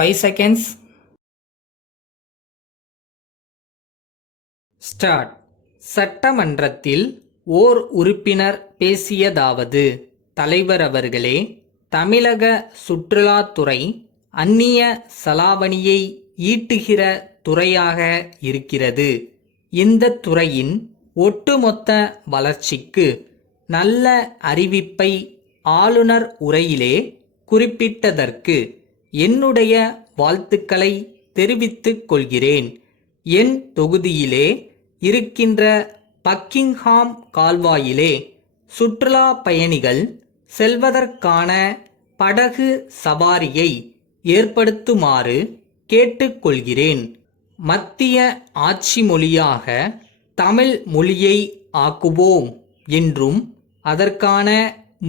5 seconds. Start. சட்டமன்றத்தில் ஓர் உறுப்பினர் பேசியதாவது: தலைவர் அவர்களே, தமிழக சுற்றுலாத்துறை அந்நிய செலாவணியை ஈட்டுகிற துறையாக இருக்கிறது. இந்த துறையின் ஒட்டுமொத்த வளர்ச்சிக்கு நல்ல அறிவிப்பை ஆளுநர் உரையிலே குறிப்பிட்டதற்கு என்னுடைய வாழ்த்துக்களை தெரிவித்துக் கொள்கிறேன். என் தொகுதியிலே இருக்கின்ற பக்கிங்ஹாம் கால்வாயிலே சுற்றுலா பயணிகள் செல்வதற்கான படகு சவாரியை ஏற்படுத்துமாறு கேட்டுக்கொள்கிறேன். மத்திய ஆட்சி மொழியாக தமிழ் மொழியை ஆக்குவோம் என்றும் அதற்கான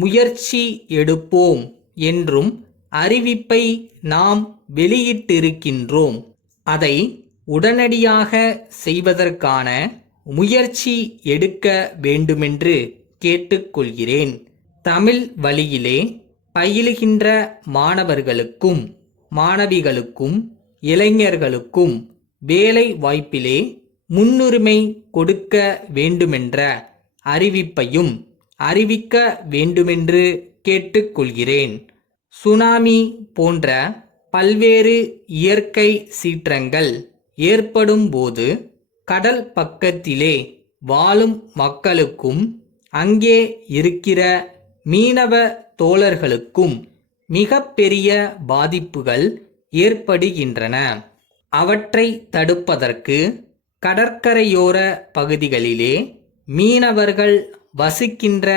முயற்சி எடுப்போம் என்றும் அறிவிப்பை நாம் வெளியிட்டிருக்கின்றோம். அதை உடனடியாக செய்வதற்கான முயற்சி எடுக்க வேண்டுமென்று கேட்டுக்கொள்கிறேன். தமிழ் வழியிலே பயிலுகின்ற மாணவர்களுக்கும் மாணவிகளுக்கும் இளைஞர்களுக்கும் வேலை வாய்ப்பிலே முன்னுரிமை கொடுக்க வேண்டுமென்ற அறிவிப்பையும் அறிவிக்க வேண்டுமென்று கேட்டுக்கொள்கிறேன். சுனாமி போன்ற பல்வேறு இயற்கை சீற்றங்கள் ஏற்படும் போது கடல் பக்கத்திலே வாழும் மக்களுக்கும் அங்கே இருக்கிற மீனவ தோழர்களுக்கும் மிக பெரிய பாதிப்புகள் ஏற்படுகின்றன. அவற்றை தடுப்பதற்கு கடற்கரையோர பகுதிகளிலே மீனவர்கள் வசிக்கின்ற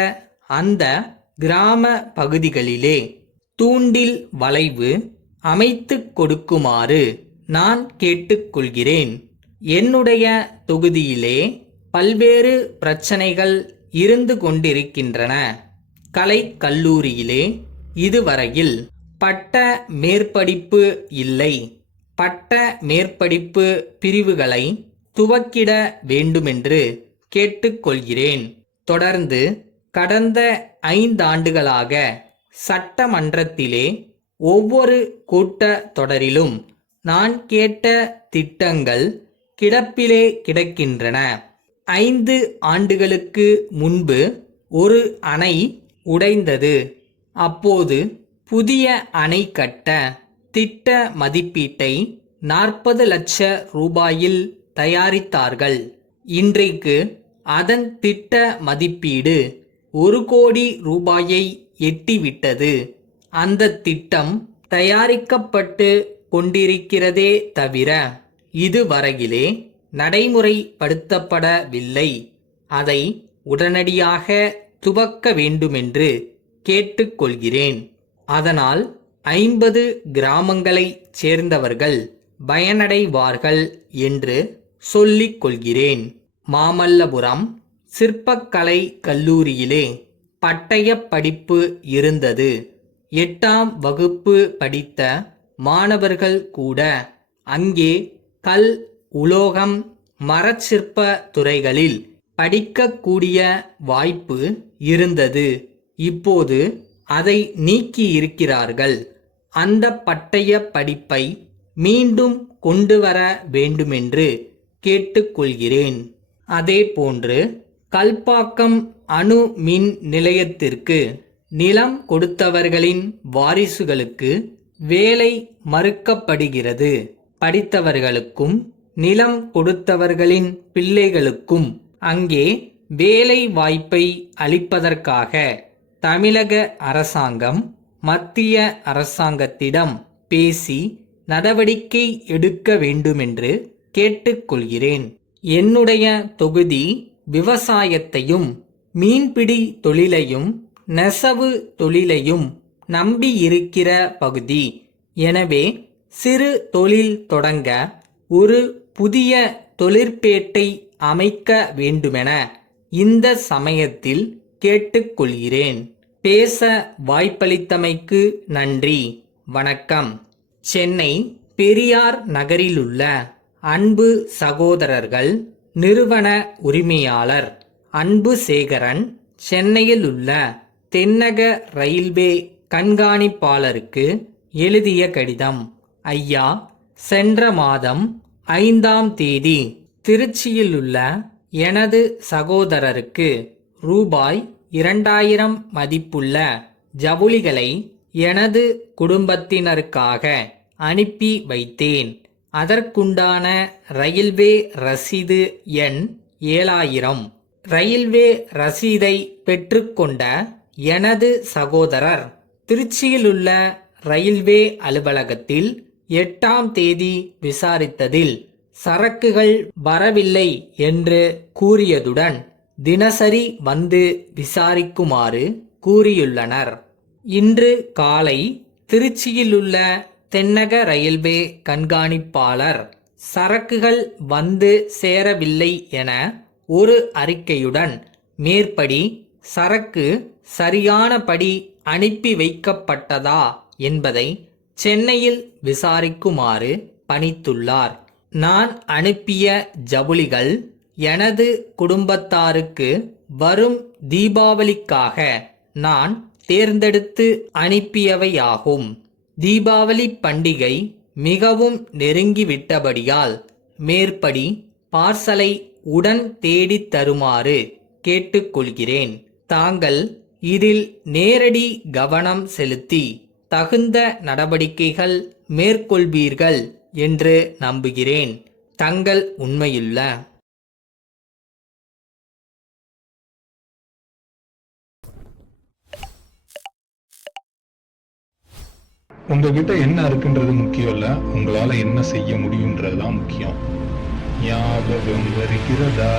அந்த கிராம பகுதிகளிலே தூண்டில் வளைவு அமைத்து கொடுக்குமாறு நான் கேட்டுக்கொள்கிறேன். என்னுடைய தொகுதியிலே பல்வேறு பிரச்சனைகள் இருந்து கொண்டிருக்கின்றன. கலை கல்லூரியிலே இதுவரையில் பட்ட மேற்படிப்பு இல்லை. பட்ட மேற்படிப்பு பிரிவுகளை துவக்கிட வேண்டுமென்று கேட்டுக்கொள்கிறேன். தொடர்ந்து கடந்த 5 ஆண்டுகளாக சட்டமன்றத்திலே ஒவ்வொரு கூட்டத் தொடரிலும் நான் கேட்ட திட்டங்கள் கிடப்பிலே கிடக்கின்றன. 5 ஆண்டுகளுக்கு முன்பு ஒரு அணை உடைந்தது. அப்போது புதிய அணை கட்ட திட்ட மதிப்பீட்டை 40 லட்ச ரூபாயில் தயாரித்தார்கள். இன்றைக்கு அதன் திட்ட மதிப்பீடு 1 கோடி ரூபாயை எட்டிவிட்டது. அந்த திட்டம் தயாரிக்கப்பட்டு கொண்டிருக்கிறதே தவிர இதுவரையிலே நடைமுறைப்படுத்தப்படவில்லை. அதை உடனடியாக துவக்க வேண்டுமென்று கேட்டுக்கொள்கிறேன். அதனால் 50 கிராமங்களைச் சேர்ந்தவர்கள் பயனடைவார்கள் என்று சொல்லிக் கொள்கிறேன். மாமல்லபுரம் சிற்பக்கலை கல்லூரியிலே பட்டய படிப்பு இருந்தது. 8ஆம் வகுப்பு படித்த மாணவர்கள் கூட அங்கே கல், உலோகம், மரச்சிற்ப துறைகளில் படிக்கக்கூடிய வாய்ப்பு இருந்தது. இப்போது அதை நீக்கியிருக்கிறார்கள். அந்த பட்டய படிப்பை மீண்டும் கொண்டு வர வேண்டுமென்று கேட்டுக்கொள்கிறேன். அதேபோன்று கல்பாக்கம் அணு மின் நிலையத்திற்கு நிலம் கொடுத்தவர்களின் வாரிசுகளுக்கு வேலை மறுக்கப்படுகிறது. படித்தவர்களுக்கும் நிலம் கொடுத்தவர்களின் பிள்ளைகளுக்கும் அங்கே வேலை வாய்ப்பை அளிப்பதற்காக தமிழக அரசாங்கம் மத்திய அரசாங்கத்திடம் பேசி நடவடிக்கை எடுக்க வேண்டுமென்று கேட்டுக்கொள்கிறேன். என்னுடைய தொகுதி விவசாயத்தையும் மீன்பிடி தொழிலையும் நெசவு தொழிலையும் நம்பியிருக்கிற பகுதி. எனவே சிறு தொழில் தொடங்க ஒரு புதிய தொழிற்பேட்டை அமைக்க வேண்டுமென இந்த சமயத்தில் கேட்டுக்கொள்கிறேன். பேச வாய்ப்பளித்தமைக்கு நன்றி. வணக்கம். சென்னை பெரியார் நகரிலுள்ள அன்பு சகோதரர்கள் நிறுவன உரிமையாளர் அன்புசேகரன் சென்னையில் உள்ள தென்னக ரயில்வே கண்காணிப்பாளருக்கு எழுதிய கடிதம். ஐயா, சென்ற மாதம் 5ஆம் தேதி திருச்சியில் உள்ள எனது சகோதரருக்கு ரூபாய் 2000 மதிப்புள்ள ஜவுளிகளை எனது குடும்பத்தினருக்காக அனுப்பி வைத்தேன். அதற்குண்டான ரயில்வே ரசீது எண் 7000. ரயில்வே ரசீதை பெற்றுக்கொண்ட எனது சகோதரர் திருச்சியிலுள்ள ரயில்வே அலுவலகத்தில் 8ஆம் தேதி விசாரித்ததில் சரக்குகள் வரவில்லை என்று கூறியதுடன் தினசரி வந்து விசாரிக்குமாறு கூறியுள்ளனர். இன்று காலை திருச்சியிலுள்ள தென்னக ரயில்வே கண்காணிப்பாளர் சரக்குகள் வந்து சேரவில்லை என ஒரு அறிக்கையுடன் மேற்படி சரக்கு சரியானபடி அனுப்பி வைக்கப்பட்டதா என்பதை சென்னையில் விசாரிக்குமாறு பணித்துள்ளார். நான் அனுப்பிய ஜவுளிகள் எனது குடும்பத்தாருக்கு வரும் தீபாவளிக்காக நான் தேர்ந்தெடுத்து அனுப்பியவையாகும். தீபாவளி பண்டிகை மிகவும் நெருங்கிவிட்டபடியால் மேற்படி பார்சலை உடன் தேடித் தருமாறு கேட்டுக்கொள்கிறேன். தாங்கள் இதில் நேரடி கவனம் செலுத்தி தகுந்த நடவடிக்கைகள் மேற்கொள்வீர்கள் என்று நம்புகிறேன். தங்கள் உண்மையுள்ள உங்ககிட்ட என்ன இருக்குன்றது முக்கியம் இல்ல, உங்களால என்ன செய்ய முடியும்ன்றதுதான் முக்கியம். ஞாபகம் வருகிறதா?